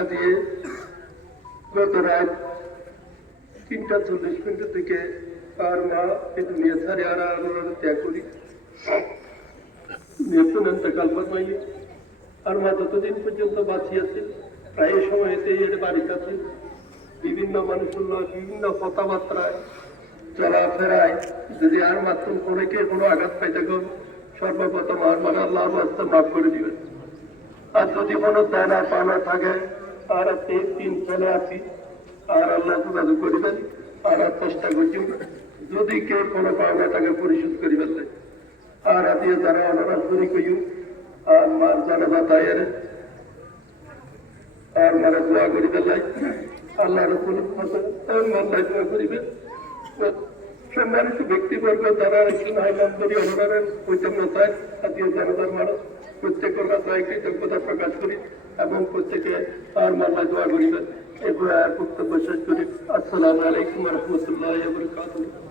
আজকে গত রাত তিনটা চল্লিশ মিনিট থেকে আর মা এই দুনিয়া ছাড়ে আর আমরা ত্যাগ করি। আর মা যতদিন পর্যন্ত বাঁচিয়েছে প্রায় সময়তে এর বাড়িতে আছে। বিভিন্ন মানুষের বিভিন্ন কথাবার্তায় চলাফেরায় যদি আর মাত্র কোনেকে কোনো আঘাত পাই তখন সর্বপ্রথম আর মানে আল্লাহর রাস্তা মাফ করে দিবেন। আর যদি কোনো দানা পানা থাকে আর তিন তিন ছেলে আছি। আর আল্লাহ যোগাযোগ করিবেন আর চেষ্টা করছি। যদি কেউ কোনো পাওনা তাকে পরিশোধ করি ফেললে আর আত্মীয় যারা অনারাজ করি কইউ আর মার জানা বা তাইয়ের আর মারা দোয়া করি ফেলাই আল্লাহ রসুল আল্লাহ দোয়া করিবে। সম্মানিত ব্যক্তিবর্গ, যারা একটু নাইলাম করি অনারের পৈতন্যতায় আত্মীয় জনতার মানুষ প্রত্যেকের মাত্রায় কৃতজ্ঞতা প্রকাশ করি এবং প্রত্যেকে আর মাল্লা দোয়া করিবেন আর বক্তব্য শেষ করি। আসসালামু আলাইকুম রহমতুল্লাহ বরকাতুহ।